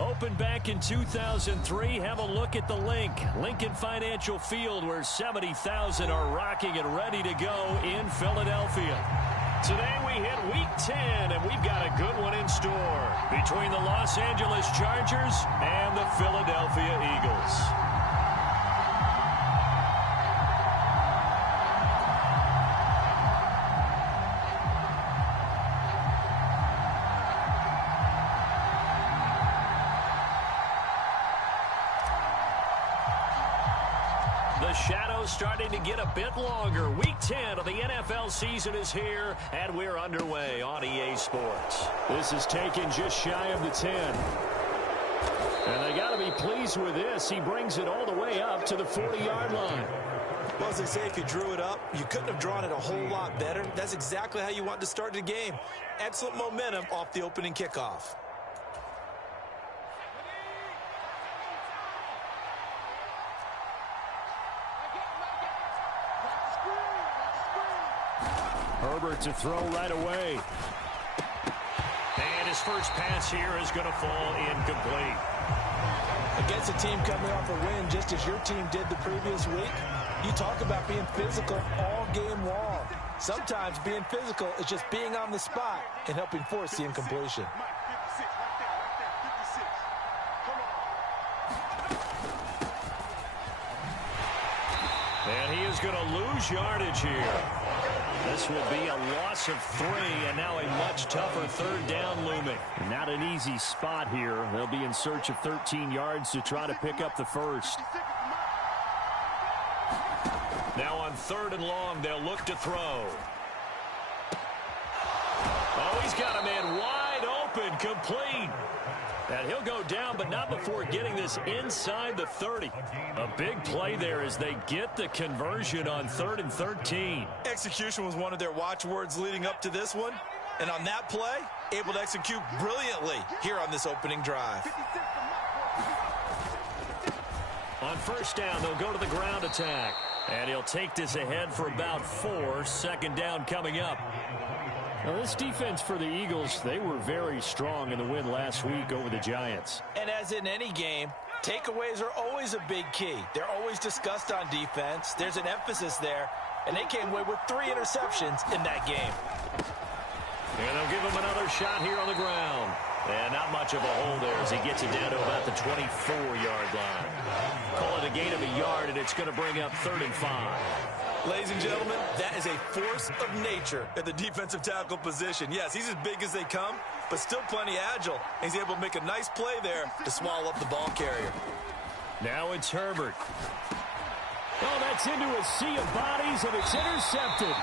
Opened back in 2003. Have a look at the link. Lincoln Financial Field, where 70,000 are rocking and ready to go in Philadelphia. Today we hit Week 10, and we've got a good one in store between the Los Angeles Chargers and the Philadelphia Eagles. The shadows starting to get a bit longer. Week 10 of the NFL season is here, and we're underway on EA Sports. This is taken just shy of the 10. And they got to be pleased with this. He brings it all the way up to the 40-yard line. Well, as they say, if you drew it up, you couldn't have drawn it a whole lot better. That's exactly how you want to start the game. Excellent momentum off the opening kickoff. Herbert to throw right away. And his first pass here is going to fall incomplete. Against a team coming off a win just as your team did the previous week, you talk about being physical all game long. Sometimes being physical is just being on the spot and helping force the incompletion. And he is going to lose yardage here. This will be a loss of 3, and now a much tougher third down looming. Not an easy spot here. They'll be in search of 13 yards to try to pick up the first. Now on 3rd and long, they'll look to throw. Oh, he's got a man wide open, complete. And he'll go down, but not before getting this inside the 30. A big play there as they get the conversion on 3rd and 13. Execution was one of their watchwords leading up to this one. And on that play, able to execute brilliantly here on this opening drive. On 1st down, they'll go to the ground attack. And he'll take this ahead for about 4. 2nd down coming up. Now, this defense for the Eagles, they were very strong in the win last week over the Giants. And as in any game, takeaways are always a big key. They're always discussed on defense. There's an emphasis there, and they came away with 3 interceptions in that game. And they'll give him another shot here on the ground. And not much of a hole there as he gets it down to about the 24-yard line. Call it a gain of a yard, and it's going to bring up 3rd and 5. Ladies and gentlemen, that is a force of nature at the defensive tackle position. Yes, he's as big as they come, but still plenty agile. He's able to make a nice play there to swallow up the ball carrier. Now it's Herbert. Oh, that's into a sea of bodies, and it's intercepted.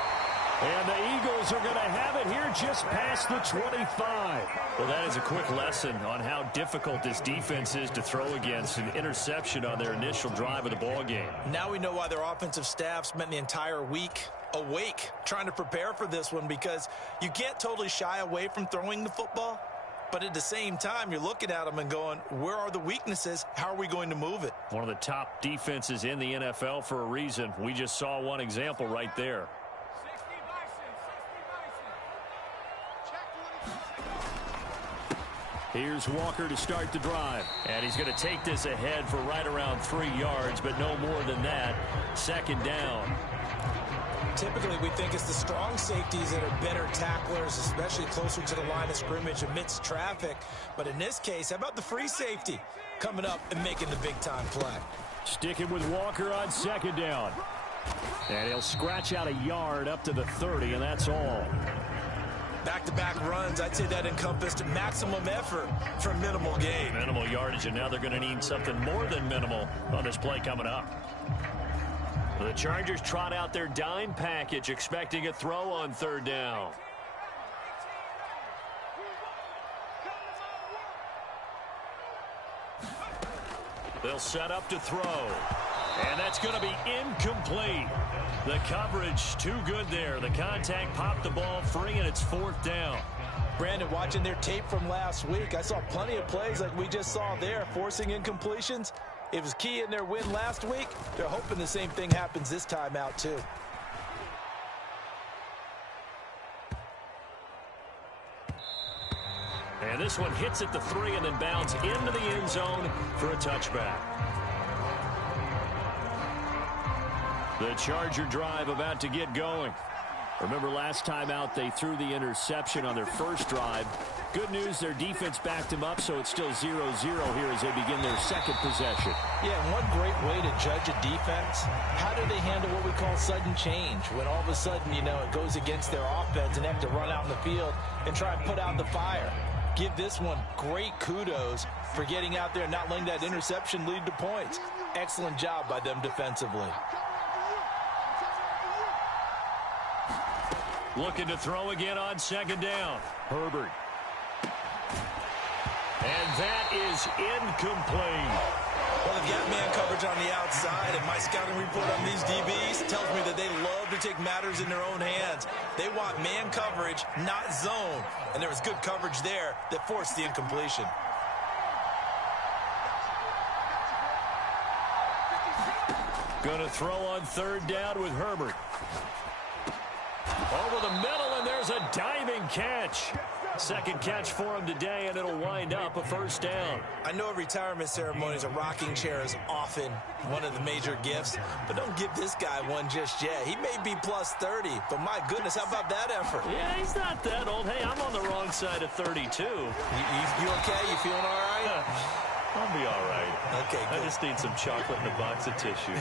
And the Eagles are going to have it here just past the 25. Well, that is a quick lesson on how difficult this defense is to throw against. An interception on their initial drive of the ball game. Now we know why their offensive staff spent the entire week awake trying to prepare for this one, because you can't totally shy away from throwing the football. But at the same time, you're looking at them and going, where are the weaknesses? How are we going to move it? One of the top defenses in the NFL for a reason. We just saw one example right there. Here's Walker to start the drive. And he's going to take this ahead for right around 3 yards, but no more than that. 2nd down. Typically, we think it's the strong safeties that are better tacklers, especially closer to the line of scrimmage amidst traffic. But in this case, how about the free safety coming up and making the big-time play? Sticking with Walker on 2nd down. And he'll scratch out a yard up to the 30, and that's all. Back-to-back runs, I'd say that encompassed maximum effort for minimal gain. Minimal yardage, and now they're going to need something more than minimal on this play coming up. The Chargers trot out their dime package, expecting a throw on 3rd down. They'll set up to throw. And that's going to be incomplete. The coverage too good there. The contact popped the ball free, and it's 4th down. Brandon, watching their tape from last week, I saw plenty of plays like we just saw there, forcing incompletions. It was key in their win last week. They're hoping the same thing happens this time out, too. And this one hits at the 3 and then bounds into the end zone for a touchback. The Charger drive about to get going. Remember last time out they threw the interception on their first drive. Good news, their defense backed them up, so it's still 0-0 here as they begin their second possession. Yeah, and one great way to judge a defense, how do they handle what we call sudden change? When all of a sudden, you know, it goes against their offense and they have to run out in the field and try and put out the fire. Give this one great kudos for getting out there and not letting that interception lead to points. Excellent job by them defensively. Looking to throw again on second down. Herbert. And that is incomplete. Well, they've got man coverage on the outside, and my scouting report on these DBs tells me that they love to take matters in their own hands. They want man coverage, not zone. And there was good coverage there that forced the incompletion. Going to throw on third down with Herbert. Over the middle, and there's a diving catch. Second catch for him today, and it'll wind up a first down. I know at retirement ceremonies, a rocking chair is often one of the major gifts, but don't give this guy one just yet. He may be plus 30, but my goodness, how about that effort? Yeah, he's not that old. Hey, I'm on the wrong side of 32. You okay? You feeling all right? I'll be all right. Okay, good. I just need some chocolate and a box of tissue.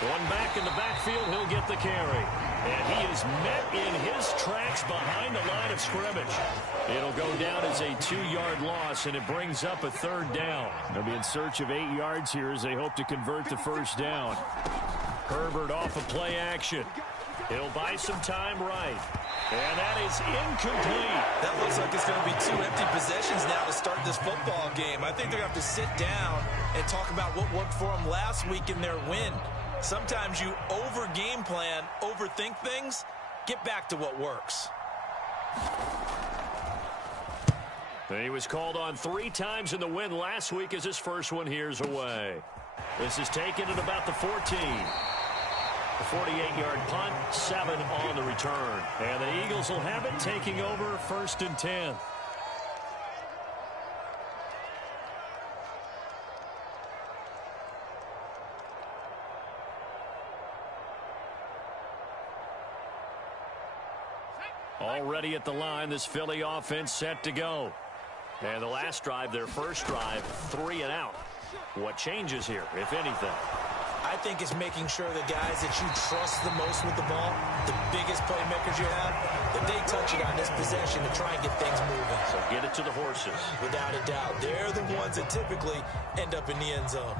One back in the backfield, he'll get the carry. And he is met in his tracks behind the line of scrimmage. It'll go down as a 2-yard loss, and it brings up a third down. They'll be in search of 8 yards here as they hope to convert the first down. Herbert off of play action. He'll buy some time right. And that is incomplete. That looks like it's going to be 2 empty possessions now to start this football game. I think they're going to have to sit down and talk about what worked for them last week in their win. Sometimes you over-game plan, overthink things. Get back to what works. He was called on 3 times in the win last week as his first one here's away. This is taken at about the 14. A 48-yard punt, 7 on the return. And the Eagles will have it, taking over 1st and 10. Already at the line, this Philly offense set to go. And the last drive, their first drive, 3 and out. What changes here, if anything? I think it's making sure the guys that you trust the most with the ball, the biggest playmakers you have, that they touch it on this possession to try and get things moving. So get it to the horses. Without a doubt. They're the ones that typically end up in the end zone.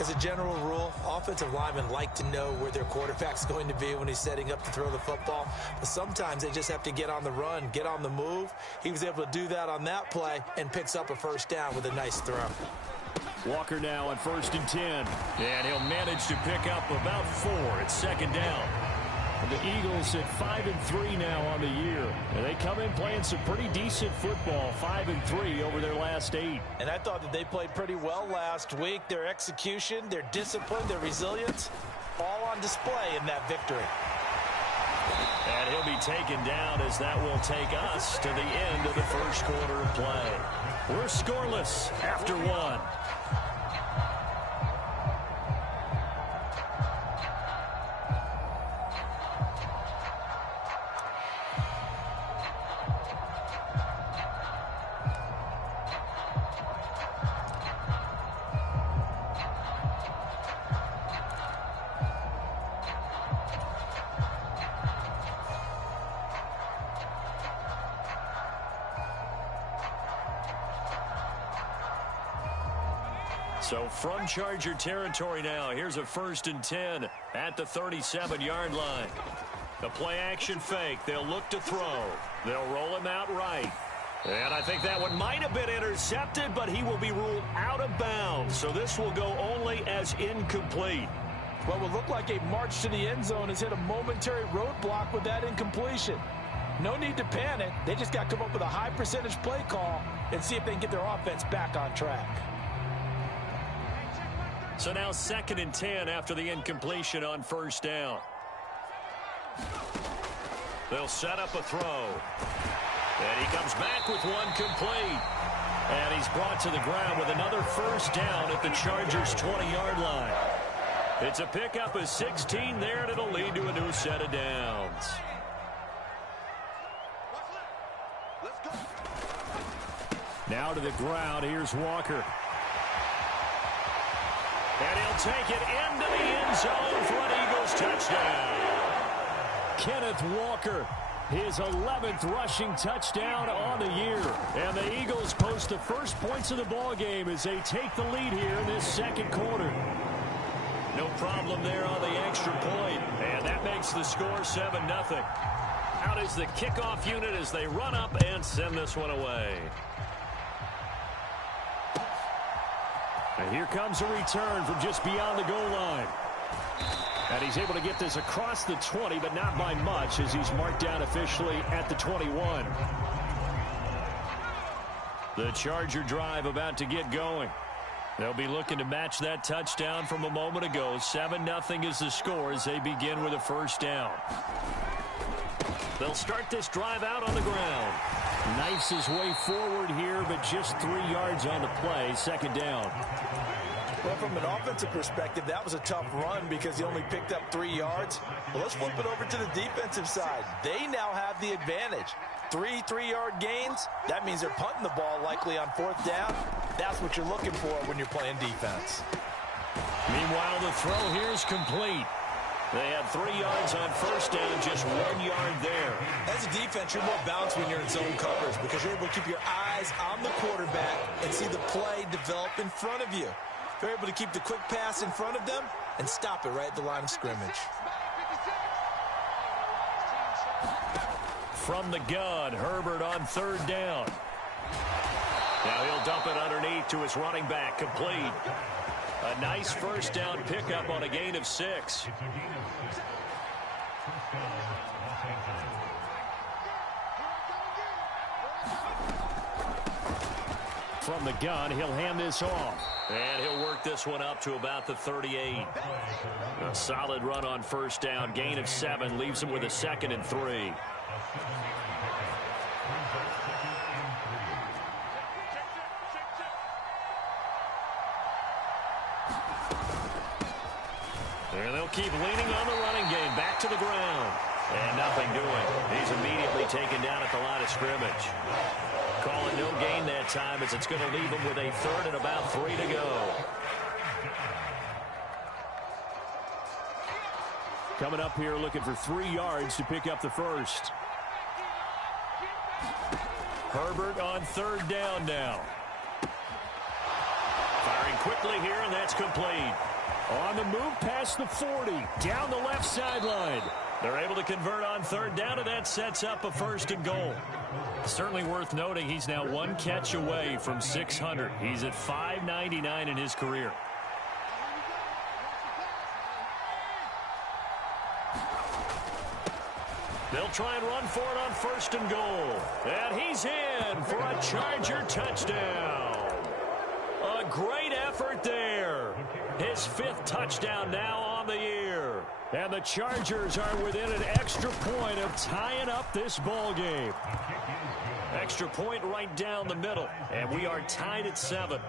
As a general rule, offensive linemen like to know where their quarterback's going to be when he's setting up to throw the football. But sometimes they just have to get on the run, get on the move. He was able to do that on that play and picks up a first down with a nice throw. Walker now on 1st and 10. And he'll manage to pick up about 4 at second down. The Eagles at 5-3 now on the year. And they come in playing some pretty decent football, 5-3 over their last 8. And I thought that they played pretty well last week. Their execution, their discipline, their resilience, all on display in that victory. And he'll be taken down as that will take us to the end of the first quarter of play. We're scoreless after 1. So from Charger territory now, here's a 1st and 10 at the 37-yard line. The play action fake. They'll look to throw. They'll roll him out right. And I think that one might have been intercepted, but he will be ruled out of bounds. So this will go only as incomplete. What would look like a march to the end zone has hit a momentary roadblock with that incompletion. No need to panic. They just got to come up with a high percentage play call and see if they can get their offense back on track. So now 2nd and 10 after the incompletion on first down. They'll set up a throw. And he comes back with one complete. And he's brought to the ground with another first down at the Chargers' 20-yard line. It's a pickup of 16 there, and it'll lead to a new set of downs. Now to the ground. Here's Walker. And he'll take it into the end zone for an Eagles touchdown. Kenneth Walker, his 11th rushing touchdown on the year. And the Eagles post the first points of the ball game as they take the lead here in this second quarter. No problem there on the extra point. And that makes the score 7-0. Out is the kickoff unit as they run up and send this one away. And here comes a return from just beyond the goal line. And he's able to get this across the 20, but not by much as he's marked down officially at the 21. The Charger drive about to get going. They'll be looking to match that touchdown from a moment ago. 7-0 is the score as they begin with a first down. They'll start this drive out on the ground. Knifes his way forward here, but just 3 yards on the play. Second down. Well, from an offensive perspective, that was a tough run because he only picked up 3 yards. Well, let's flip it over to the defensive side. They now have the advantage. 3 3-yard gains. That means they're punting the ball likely on 4th down. That's what you're looking for when you're playing defense. Meanwhile, the throw here is complete. They had 3 yards on first down, just 1 yard there. As a defense, you're more balanced when you're in zone coverage because you're able to keep your eyes on the quarterback and see the play develop in front of you. They're able to keep the quick pass in front of them and stop it right at the line of scrimmage. From the gun, Herbert on 3rd down. Now he'll dump it underneath to his running back, complete. A nice first down pickup on a gain of 6. From the gun, he'll hand this off. And he'll work this one up to about the 38. A solid run on first down, gain of 7, leaves him with a 2nd and 3. And they'll keep leaning on the running game. Back to the ground. And nothing doing. He's immediately taken down at the line of scrimmage. Call it no gain that time as it's going to leave him with a 3rd and about 3 to go. Coming up here looking for 3 yards to pick up the first. Herbert on 3rd down now. Firing quickly here, and that's complete. On the move past the 40, down the left sideline. They're able to convert on 3rd down, and that sets up a 1st and goal. Certainly worth noting he's now 1 catch away from 600. He's at 599 in his career. They'll try and run for it on 1st and goal. And he's in for a Charger touchdown. A great effort there. His 5th touchdown now on the year. And the Chargers are within an extra point of tying up this ball game. Extra point right down the middle. And we are tied at 7.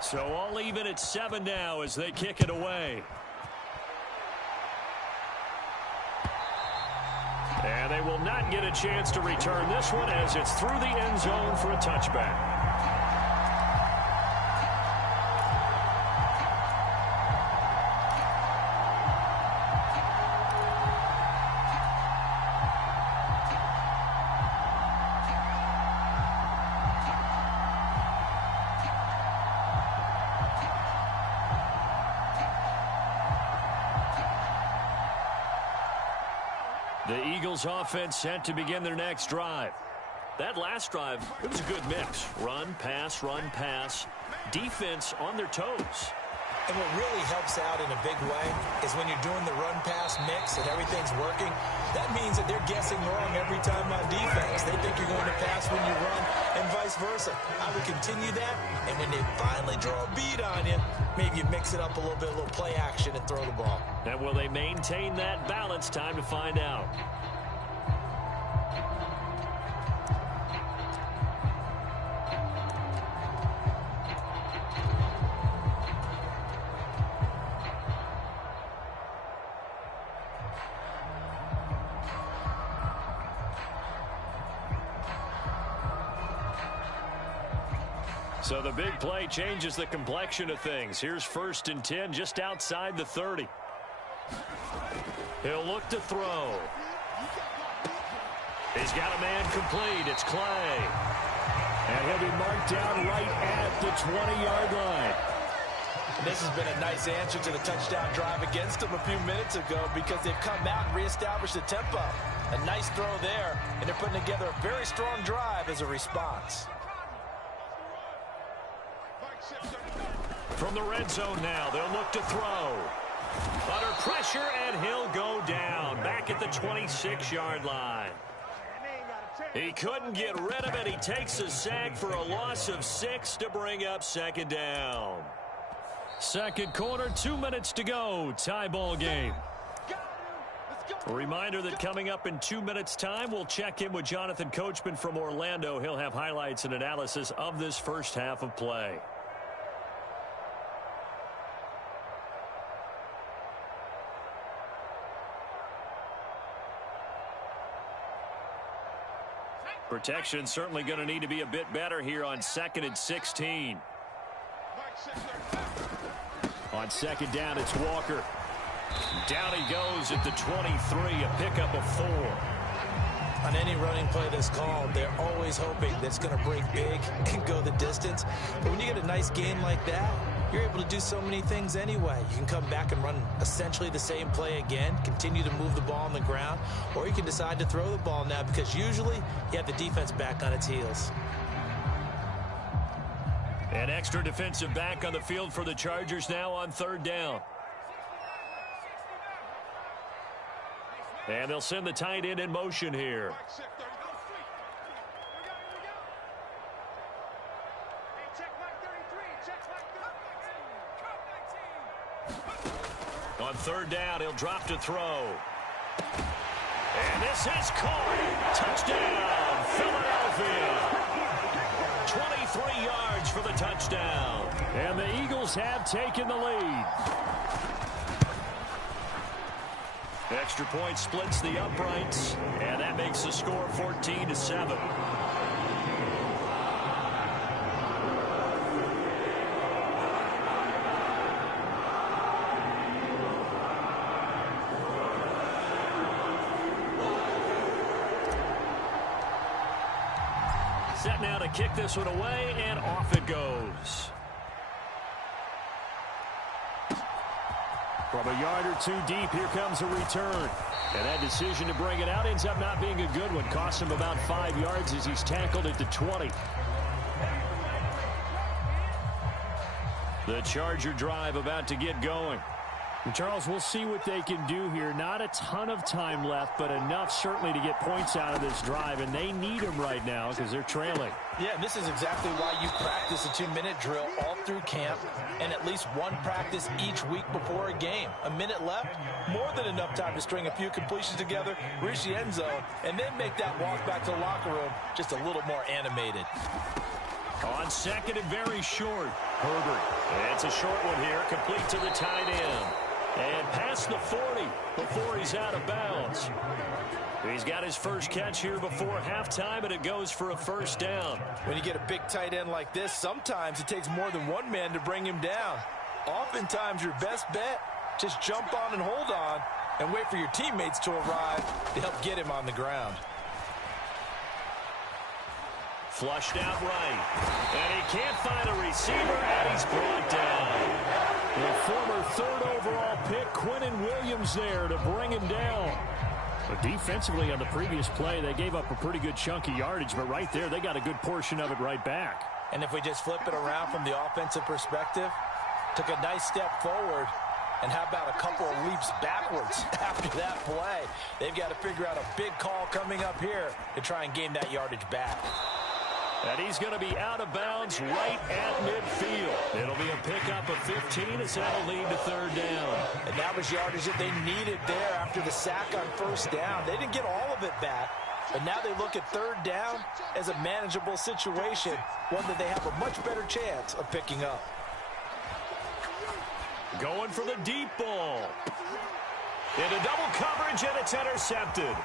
So all even at 7 now as they kick it away. And they will not get a chance to return this one as it's through the end zone for a touchback. The Eagles offense set to begin their next drive. That last drive, it was a good mix. Run, pass, defense on their toes. And what really helps out in a big way is when you're doing the run-pass mix and everything's working, that means that they're guessing wrong every time on defense. They think you're going to pass when you run and vice versa. I would continue that, and when they finally draw a bead on you, maybe you mix it up a little bit, a little play action, and throw the ball. And will they maintain that balance? Time to find out. So the big play changes the complexion of things. Here's 1st and 10 just outside the 30. He'll look to throw. He's got a man complete. It's Clay. And he'll be marked down right at the 20-yard line. This has been a nice answer to the touchdown drive against them a few minutes ago because they've come out and reestablished the tempo. A nice throw there, and they're putting together a very strong drive as a response. From the red zone now, they'll look to throw. Under pressure, and he'll go down. Back at the 26-yard line. He couldn't get rid of it. He takes a sack for a loss of 6 to bring up 2nd down. Second quarter, 2 minutes to go. Tie ball game. A reminder that coming up in 2 minutes' time, we'll check in with Jonathan Coachman from Orlando. He'll have highlights and analysis of this first half of play. Protection certainly going to need to be a bit better here on 2nd and 16. On 2nd down, it's Walker. Down he goes at the 23, a pickup of 4. On any running play that's called, they're always hoping that it's going to break big and go the distance. But when you get a nice game like that, you're able to do so many things anyway. You can come back and run essentially the same play again, continue to move the ball on the ground, or you can decide to throw the ball now because usually you have the defense back on its heels. An extra defensive back on the field for the Chargers now on 3rd down. And they'll send the tight end in motion here. On 3rd down, he'll drop to throw. And this is caught. Touchdown, Philadelphia. 23 yards for the touchdown. And the Eagles have taken the lead. Extra point splits the uprights, and that makes the score 14-7. Set now to kick this one away, and off it goes. From a yard or 2 deep, here comes a return. And that decision to bring it out ends up not being a good one. Costs him about 5 yards as he's tackled at the 20. The Charger drive about to get going. Charles, we'll see what they can do here. Not a ton of time left, but enough certainly to get points out of this drive, and they need them right now because they're trailing. Yeah, and this is exactly why you practice a 2-minute drill all through camp and at least one practice each week before a game. A minute left, more than enough time to string a few completions together, reach the end zone, and then make that walk back to the locker room just a little more animated. On 2nd and very short, Herbert. It's a short one here, complete to the tight end. And past the 40 before he's out of bounds. He's got his first catch here before halftime, and it goes for a 1st down. When you get a big tight end like this, sometimes it takes more than one man to bring him down. Oftentimes, your best bet, just jump on and hold on and wait for your teammates to arrive to help get him on the ground. Flushed out right. And he can't find a receiver, and he's brought down. The former 3rd overall pick, Quinnen Williams, there to bring him down. But defensively on the previous play, they gave up a pretty good chunk of yardage, but right there, they got a good portion of it right back. And if we just flip it around from the offensive perspective, took a nice step forward, and how about a couple of leaps backwards after that play? They've got to figure out a big call coming up here to try and gain that yardage back. And he's going to be out of bounds right at midfield. It'll be a pickup of 15 as that'll lead to third down. And that was yardage that they needed there after the sack on first down. They didn't get all of it back, but now they look at third down as a manageable situation, one that they have a much better chance of picking up. Going for the deep ball. Into double coverage, and it's intercepted.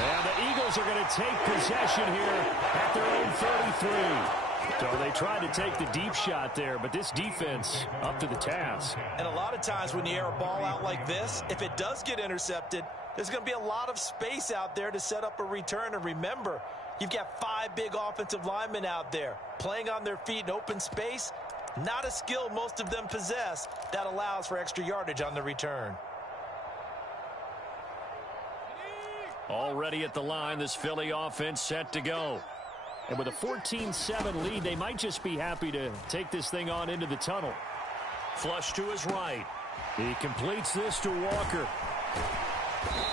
And the Eagles are going to take possession here at their own 33. So they tried to take the deep shot there, but this defense up to the task. And a lot of times when you air a ball out like this, if it does get intercepted, there's going to be a lot of space out there to set up a return. And remember, you've got 5 big offensive linemen out there playing on their feet in open space. Not a skill most of them possess that allows for extra yardage on the return. Already at the line, this Philly offense set to go. And with a 14-7 lead, they might just be happy to take this thing on into the tunnel. Flush to his right. He completes this to Walker.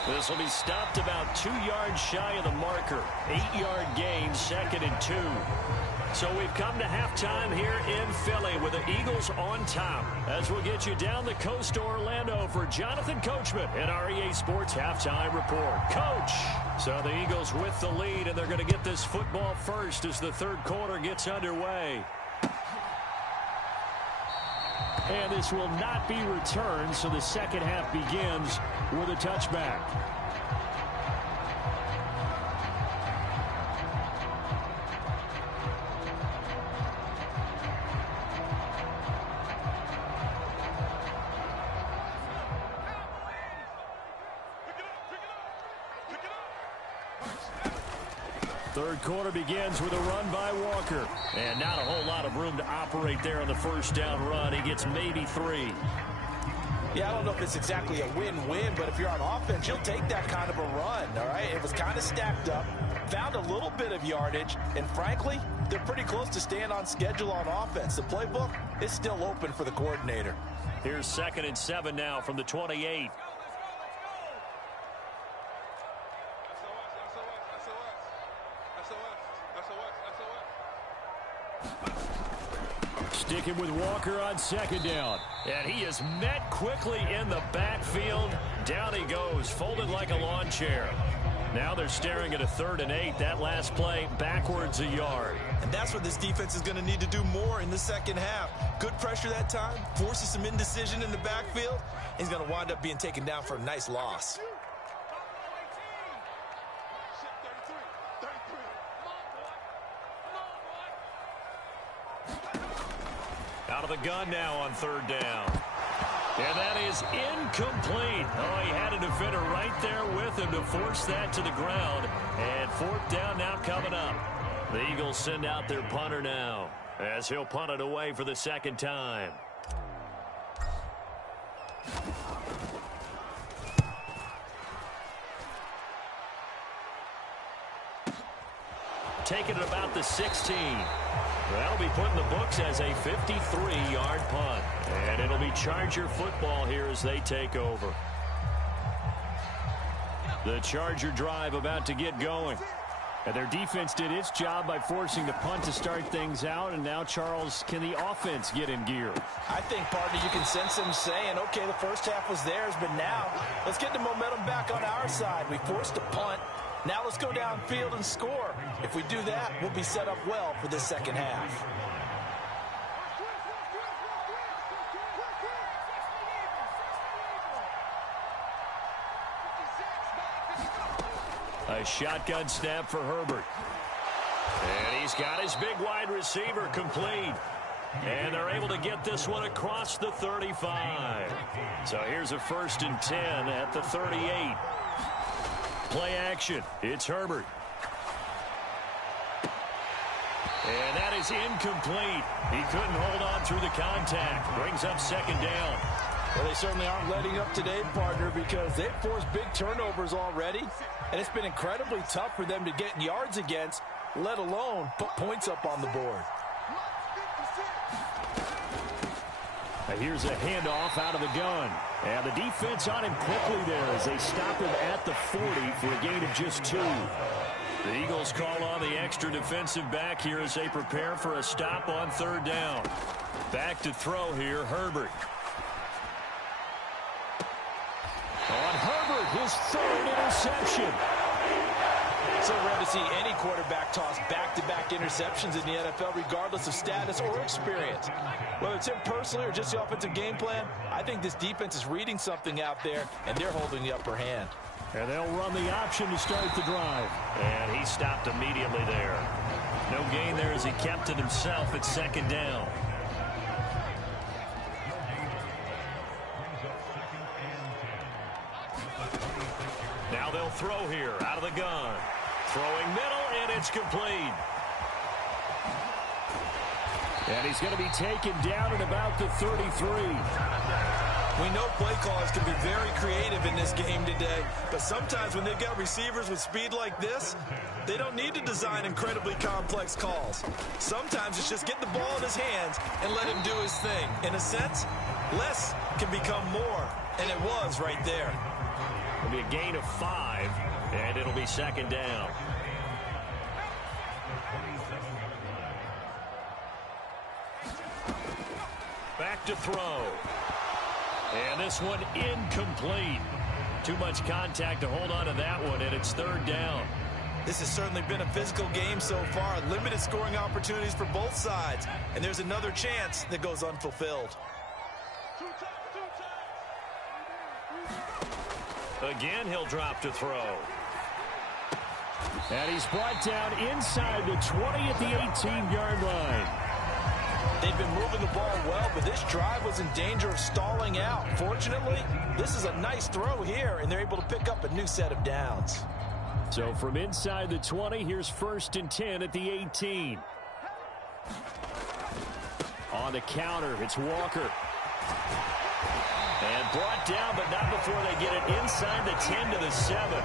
This will be stopped about 2 yards shy of the marker. 8-yard gain, 2nd and 2. So we've come to halftime here in Philly with the Eagles on top. As we'll get you down the coast to Orlando for Jonathan Coachman in our EA Sports Halftime Report. Coach! So the Eagles with the lead, and they're going to get this football first as the third quarter gets underway. And this will not be returned, so the second half begins with a touchback. Third quarter begins with a run by Walker. And not a whole lot of room to operate there on the first down run. He gets maybe 3. Yeah, I don't know if it's exactly a win-win, but if you're on offense, you'll take that kind of a run, all right? It was kind of stacked up, found a little bit of yardage, and frankly, they're pretty close to staying on schedule on offense. The playbook is still open for the coordinator. Here's 2nd and 7 now from the 28. Sticking with Walker on 2nd down. And he is met quickly in the backfield. Down he goes, folded like a lawn chair. Now they're staring at a 3rd and 8. That last play, backwards a yard. And that's what this defense is going to need to do more in the second half. Good pressure that time, forces some indecision in the backfield. He's going to wind up being taken down for a nice loss. Out of the gun now on 3rd down. And that is incomplete. Oh, he had a defender right there with him to force that to the ground. And 4th down now coming up. The Eagles send out their punter now as he'll punt it away for the 2nd time. Taking it about the 16. That'll be put in the books as a 53-yard punt. And it'll be Charger football here as they take over. The Charger drive about to get going. And their defense did its job by forcing the punt to start things out. And now, Charles, can the offense get in gear? I think, partner, you can sense them saying, okay, the first half was theirs, but now let's get the momentum back on our side. We forced a punt. Now let's go downfield and score. If we do that, we'll be set up well for this second half. A shotgun snap for Herbert. And he's got his big wide receiver complete. And they're able to get this one across the 35. So here's a 1st and 10 at the 38. Play action. It's Herbert. And that is incomplete. He couldn't hold on through the contact. Brings up 2nd down. Well, they certainly aren't letting up today, partner, because they've forced big turnovers already, and it's been incredibly tough for them to get yards against, let alone put points up on the board. Here's a handoff out of the gun. And the defense on him quickly there as they stop him at the 40 for a gain of just 2. The Eagles call on the extra defensive back here as they prepare for a stop on 3rd down. Back to throw here, Herbert. On Herbert, his 3rd interception. So rare to see any quarterback toss back-to-back interceptions in the NFL, regardless of status or experience. Whether it's him personally or just the offensive game plan, I think this defense is reading something out there, and they're holding the upper hand. And they'll run the option to start the drive. And he stopped immediately there. No gain there as he kept it himself at 2nd down. Now they'll throw here out of the gun. Throwing middle, and it's complete. And he's going to be taken down at about the 33. We know play callers can be very creative in this game today, but sometimes when they've got receivers with speed like this, they don't need to design incredibly complex calls. Sometimes it's just get the ball in his hands and let him do his thing. In a sense, less can become more, and it was right there. It'll be a gain of 5, and it'll be 2nd down. Back to throw. And this one incomplete. Too much contact to hold on to that one, and it's 3rd down. This has certainly been a physical game so far. Limited scoring opportunities for both sides, and there's another chance that goes unfulfilled. Again, he'll drop to throw. And he's brought down inside the 20 at the 18-yard line. They've been moving the ball well, but this drive was in danger of stalling out. Fortunately, this is a nice throw here, and they're able to pick up a new set of downs. So from inside the 20, here's 1st and 10 at the 18. On the counter, it's Walker. And brought down, but not before they get it inside the 10 to the 7.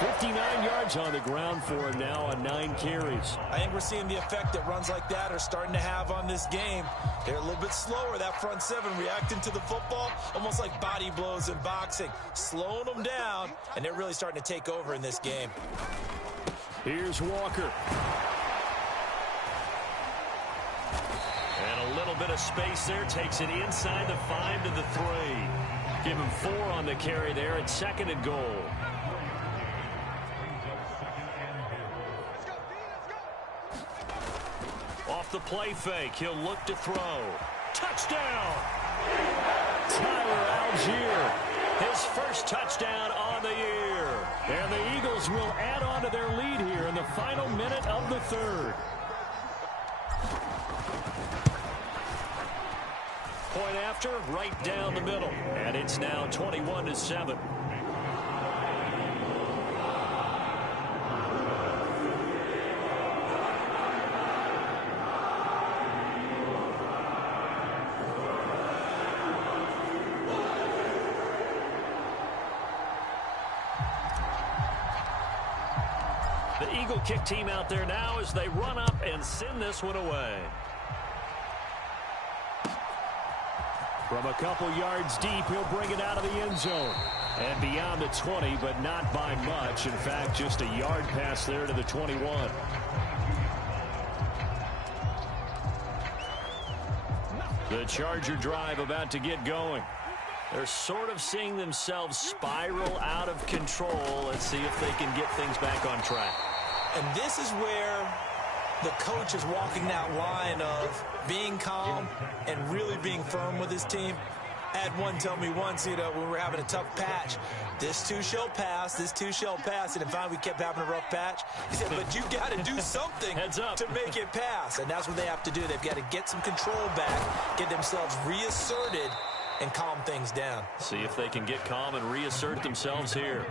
59 yards on the ground for him now on 9 carries. I think we're seeing the effect that runs like that are starting to have on this game. They're a little bit slower, that front 7, reacting to the football, almost like body blows in boxing, slowing them down, and they're really starting to take over in this game. Here's Walker. And a little bit of space there, takes it inside the 5 to the 3. Give him 4 on the carry there at 2nd and goal. Off the play fake, he'll look to throw. Touchdown! Tyler Algier. His first touchdown on the year. And the Eagles will add on to their lead here in the final minute of the 3rd. Point after, right down the middle. And it's now 21-7. The Eagle kick team out there now as they run up and send this one away. From a couple yards deep, he'll bring it out of the end zone. And beyond the 20, but not by much. In fact, just a yard pass there to the 21. The Charger drive about to get going. They're sort of seeing themselves spiral out of control. Let's see if they can get things back on track. And this is where the coach is walking that line of being calm and really being firm with his team. I had one tell me once, when we were having a tough patch, this too shall pass, this too shall pass. And finally we kept having a rough patch. He said, but you got to do something Heads up. to make it pass. And that's what they have to do. They've got to get some control back, get themselves reasserted, and calm things down. See if they can get calm and reassert themselves here.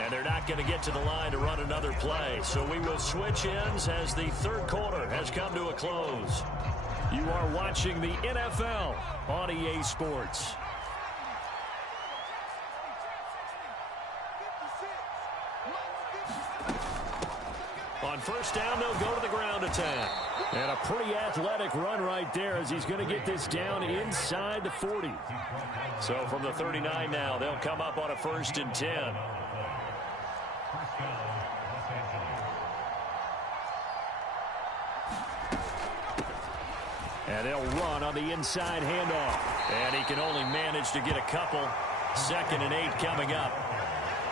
And they're not going to get to the line to run another play. So we will switch ends as the third quarter has come to a close. You are watching the NFL on EA Sports. On first down, they'll go to the ground attack. And a pretty athletic run right there as he's going to get this down inside the 40. So from the 39 now, they'll come up on a 1st and 10. And they'll run on the inside handoff. And he can only manage to get a couple. 2nd and 8 coming up.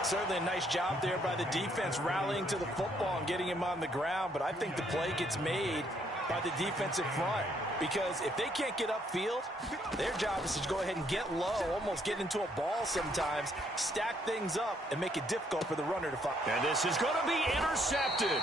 Certainly a nice job there by the defense rallying to the football and getting him on the ground. But I think the play gets made by the defensive front. Because if they can't get upfield, their job is to go ahead and get low, almost get into a ball sometimes, stack things up, and make it difficult for the runner to find. And this is going to be intercepted.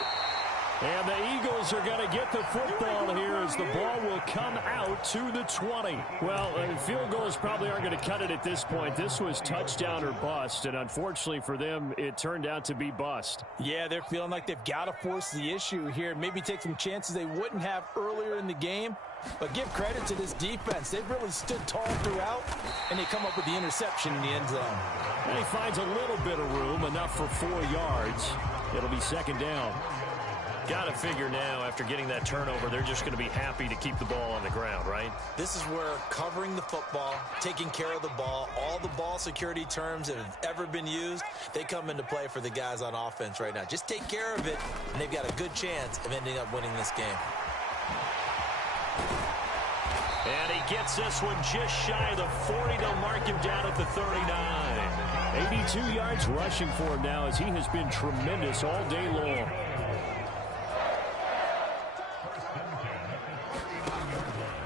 And the Eagles are going to get the football here as the ball will come out to the 20. Well, field goals probably aren't going to cut it at this point. This was touchdown or bust, and unfortunately for them, it turned out to be bust. Yeah, they're feeling like they've got to force the issue here, maybe take some chances they wouldn't have earlier in the game. But give credit to this defense. They've really stood tall throughout, and they come up with the interception in the end zone. And he finds a little bit of room, enough for 4 yards. It'll be 2nd down. Got to figure now, after getting that turnover, they're just going to be happy to keep the ball on the ground, right? This is where covering the football, taking care of the ball, all the ball security terms that have ever been used, they come into play for the guys on offense right now. Just take care of it, and they've got a good chance of ending up winning this game. And he gets this one just shy of the 40. They'll mark him down at the 39. 82 yards rushing for him now as he has been tremendous all day long.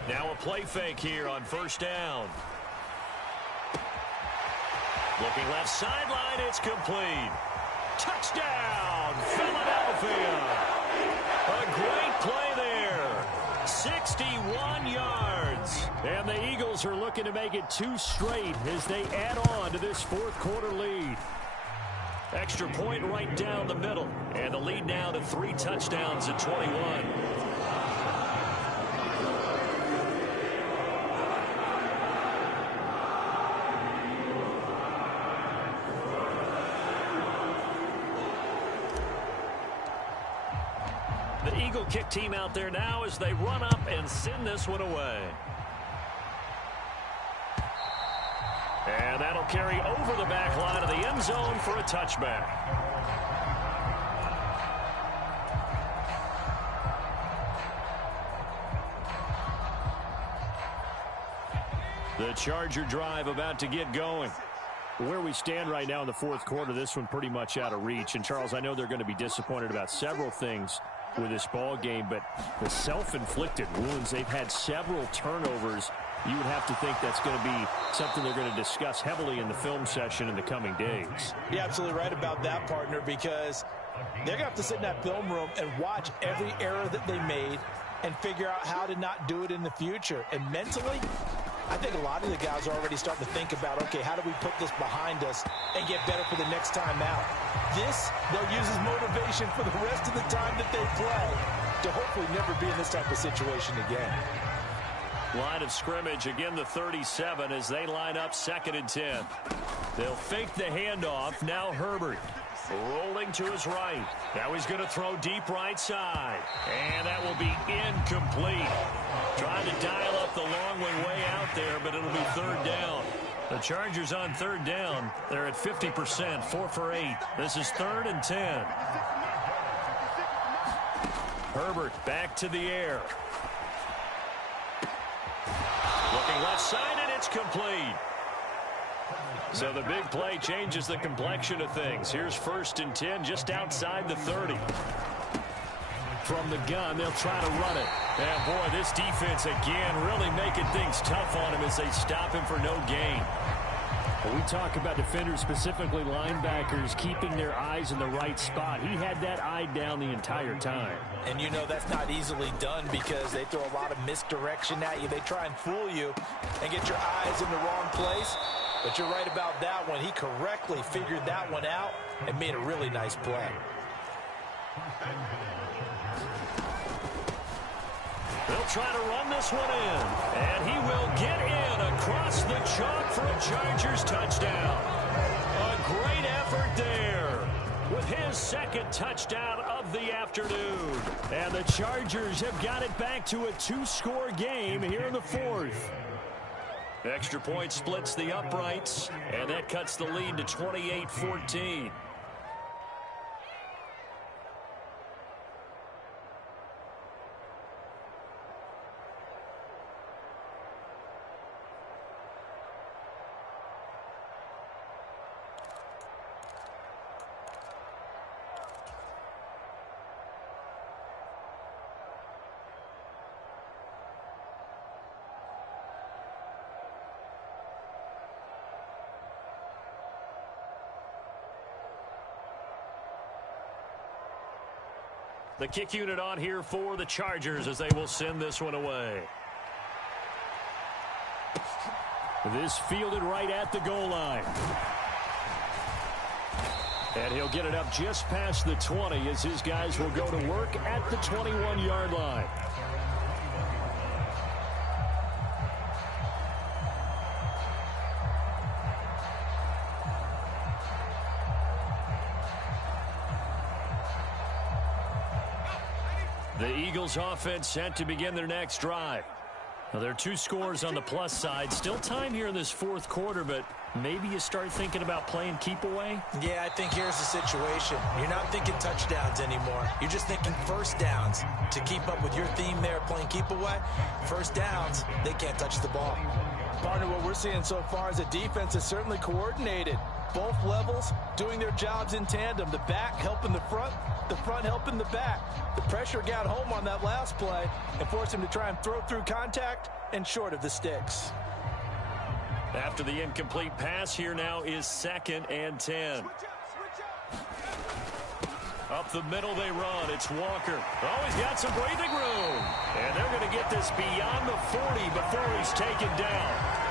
Now a play fake here on 1st down. Looking left sideline, it's complete. Touchdown, Philadelphia. A great play there. 61 yards. And the Eagles are looking to make it 2 straight as they add on to this 4th quarter lead. Extra point right down the middle. And the lead now to 3 touchdowns at 21. The Eagle kick team out there now as they run up and send this one away. And that'll carry over the back line of the end zone for a touchback. The Charger drive about to get going. Where we stand right now in the 4th quarter, this one pretty much out of reach. And, Charles, I know they're going to be disappointed about several things with this ball game, but the self-inflicted wounds, they've had several turnovers. You would have to think that's going to be something they're going to discuss heavily in the film session in the coming days. You're absolutely right about that, partner, because they're going to have to sit in that film room and watch every error that they made and figure out how to not do it in the future. And mentally, I think a lot of the guys are already starting to think about, okay, how do we put this behind us and get better for the next time out? This, they'll use as motivation for the rest of the time that they play to hopefully never be in this type of situation again. Line of scrimmage, again the 37 as they line up 2nd and 10. They'll fake the handoff. Now Herbert rolling to his right. Now he's going to throw deep right side. And that will be incomplete. Trying to dial up the long one way out there, but it'll be 3rd down. The Chargers on 3rd down. They're at 50%, 4 for 8. This is 3rd and 10. Herbert back to the air. Looking left side, and it's complete. So the big play changes the complexion of things. Here's 1st and 10 just outside the 30. From the gun, they'll try to run it. And, boy, this defense, again, really making things tough on him as they stop him for no gain. When we talk about defenders, specifically linebackers, keeping their eyes in the right spot. He had that eye down the entire time. And you know that's not easily done because they throw a lot of misdirection at you. They try and fool you and get your eyes in the wrong place. But you're right about that one. He correctly figured that one out and made a really nice play. They'll try to run this one in. And he will get in across the chalk for a Chargers touchdown. A great effort there with his second touchdown of the afternoon. And the Chargers have got it back to a 2-score game here in the fourth. Extra point splits the uprights, and that cuts the lead to 28-14. The kick unit on here for the Chargers as they will send this one away. This fielded right at the goal line. And he'll get it up just past the 20 as his guys will go to work at the 21-yard line. The Eagles offense set to begin their next drive. Now, there are 2 scores on the plus side. Still time here in this fourth quarter, but maybe you start thinking about playing keep away? Yeah, I think here's the situation. You're not thinking touchdowns anymore. You're just thinking first downs. To keep up with your theme there, playing keep away, first downs, they can't touch the ball. Partner, what we're seeing so far is the defense is certainly coordinated. Both levels doing their jobs in tandem. The back helping the front helping the back. The pressure got home on that last play and forced him to try and throw through contact and short of the sticks. After the incomplete pass, here now is 2nd and 10. Up the middle they run. It's Walker. Oh, he's got some breathing room. And they're going to get this beyond the 40 before he's taken down.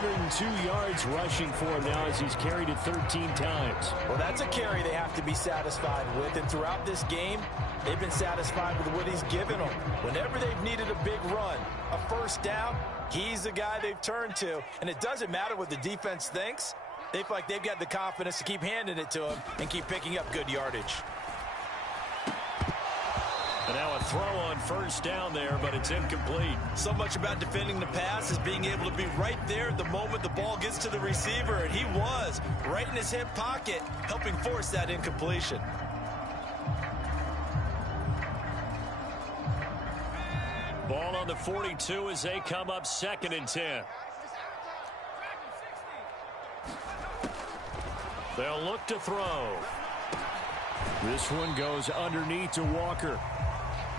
102 yards rushing for him now as he's carried it 13 times. Well, that's a carry they have to be satisfied with. And throughout this game, they've been satisfied with what he's given them. Whenever they've needed a big run, a first down, he's the guy they've turned to. And it doesn't matter what the defense thinks. They feel like they've got the confidence to keep handing it to him and keep picking up good yardage. And now a throw on first down there, but it's incomplete. So much about defending the pass is being able to be right there the moment the ball gets to the receiver, and he was right in his hip pocket, helping force that incompletion. Ball on the 42 as they come up 2nd and 10. They'll look to throw. This one goes underneath to Walker.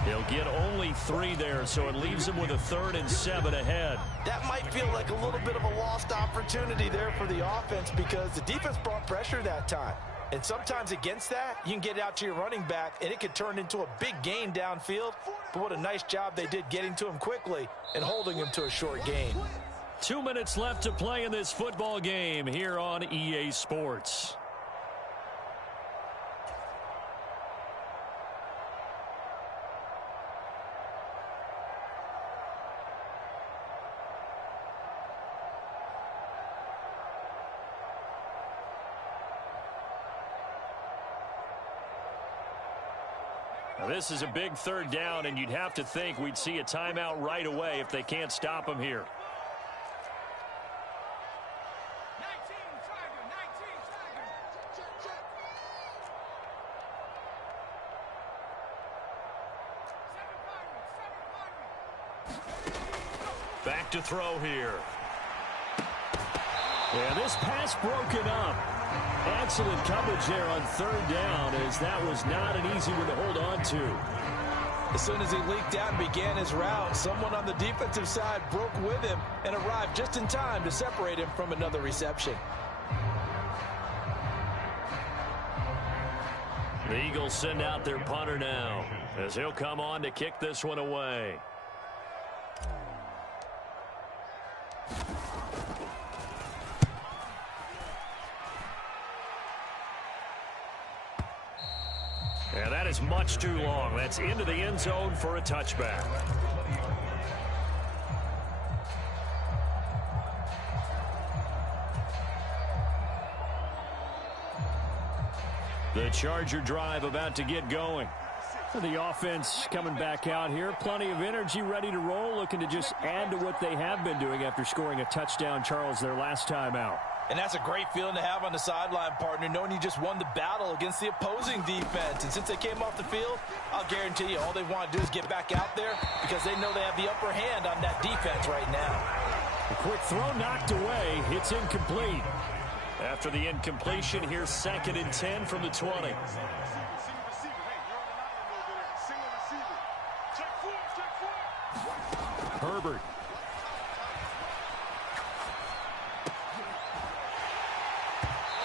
He'll get only 3 there, so it leaves him with a 3rd and 7 ahead. That might feel like a little bit of a lost opportunity there for the offense because the defense brought pressure that time. And sometimes against that, you can get it out to your running back, and it could turn into a big gain downfield. But what a nice job they did getting to him quickly and holding him to a short gain. 2 minutes left to play in this football game here on EA Sports. Now, this is a big 3rd down, and you'd have to think we'd see a timeout right away if they can't stop him here. Back to throw here. And this pass broken up. Excellent coverage there on 3rd down, as that was not an easy one to hold on to. As soon as he leaked out and began his route, someone on the defensive side broke with him and arrived just in time to separate him from another reception. The Eagles send out their punter now, as he'll come on to kick this one away. And that is much too long. That's into the end zone for a touchback. The Charger drive about to get going. The offense coming back out here. Plenty of energy, ready to roll, looking to just add to what they have been doing after scoring a touchdown, Charles, their last time out. And that's a great feeling to have on the sideline, partner, knowing you just won the battle against the opposing defense. And since they came off the field, I'll guarantee you all they want to do is get back out there because they know they have the upper hand on that defense right now. A quick throw knocked away. It's incomplete. After the incompletion, here's 2nd and 10 from the 20. Herbert.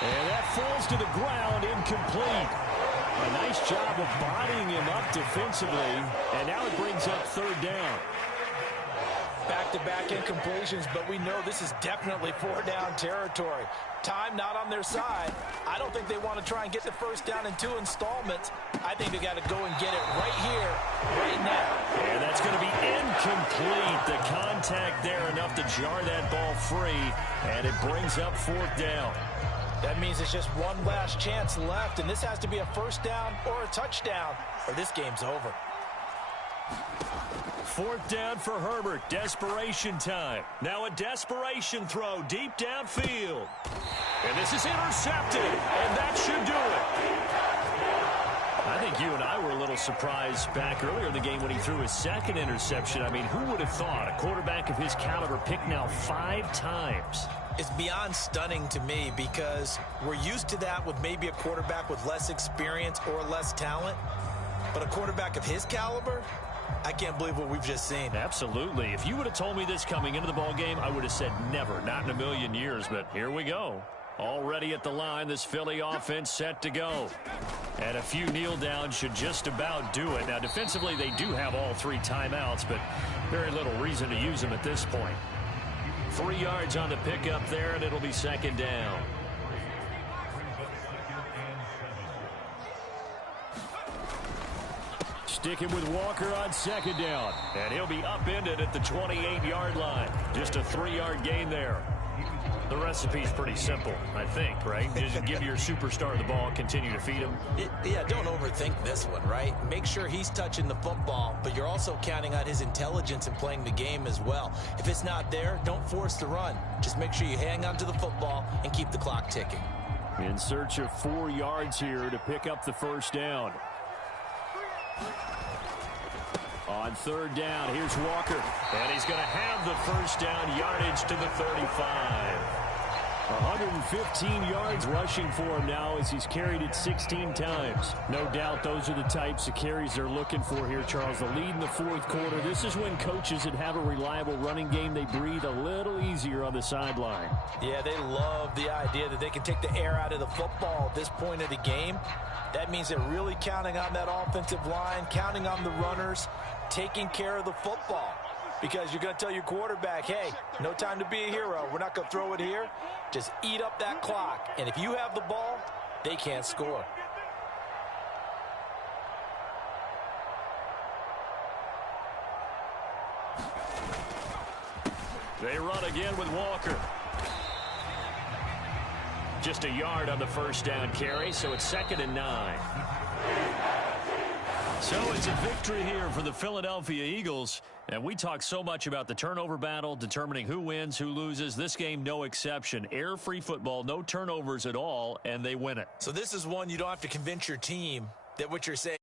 And that falls to the ground, incomplete. A nice job of bodying him up defensively, and now it brings up 3rd down. Back-to-back incompletions, but we know this is definitely 4-down territory. Time not on their side. I don't think they want to try and get the 1st down in 2 installments. I think they got to go and get it right here, right now. And that's going to be incomplete. The contact there enough to jar that ball free, and it brings up 4th down. That means it's just one last chance left, and this has to be a 1st down or a touchdown, or this game's over. 4th down for Herbert. Desperation time. Now a desperation throw deep downfield. And this is intercepted, and that should do it. I think you and I were a little surprised back earlier in the game when he threw his 2nd interception. I mean, who would have thought a quarterback of his caliber picked now 5 times? It's beyond stunning to me because we're used to that with maybe a quarterback with less experience or less talent. But a quarterback of his caliber, I can't believe what we've just seen. Absolutely. If you would have told me this coming into the ball game, I would have said never, not in a million years. But here we go. Already at the line, this Philly offense set to go. And a few kneel downs should just about do it. Now, defensively, they do have all 3 timeouts, but very little reason to use them at this point. 3 yards on the pickup there, and it'll be 2nd down. Sticking with Walker on 2nd down. And he'll be upended at the 28-yard line. Just a 3-yard gain there. The recipe's pretty simple, I think, right? Just give your superstar the ball and continue to feed him. Yeah, don't overthink this one, right? Make sure he's touching the football, but you're also counting on his intelligence in playing the game as well. If it's not there, don't force the run. Just make sure you hang on to the football and keep the clock ticking. In search of 4 yards here to pick up the 1st down. On 3rd down, here's Walker. And he's going to have the 1st down, yardage to the 35. 115 yards rushing for him now as he's carried it 16 times. No doubt those are the types of carries they're looking for here, Charles. The lead in the 4th quarter. This is when coaches that have a reliable running game, they breathe a little easier on the sideline. Yeah, they love the idea that they can take the air out of the football at this point of the game. That means they're really counting on that offensive line, counting on the runners, taking care of the football. Because you're going to tell your quarterback, hey, no time to be a hero. We're not going to throw it here. Just eat up that clock. And if you have the ball, they can't score. They run again with Walker. Just a yard on the 1st down carry, so it's 2nd and 9. So it's a victory here for the Philadelphia Eagles. And we talk so much about the turnover battle, determining who wins, who loses. This game, no exception. Air-free football, no turnovers at all, and they win it. So this is one you don't have to convince your team that what you're saying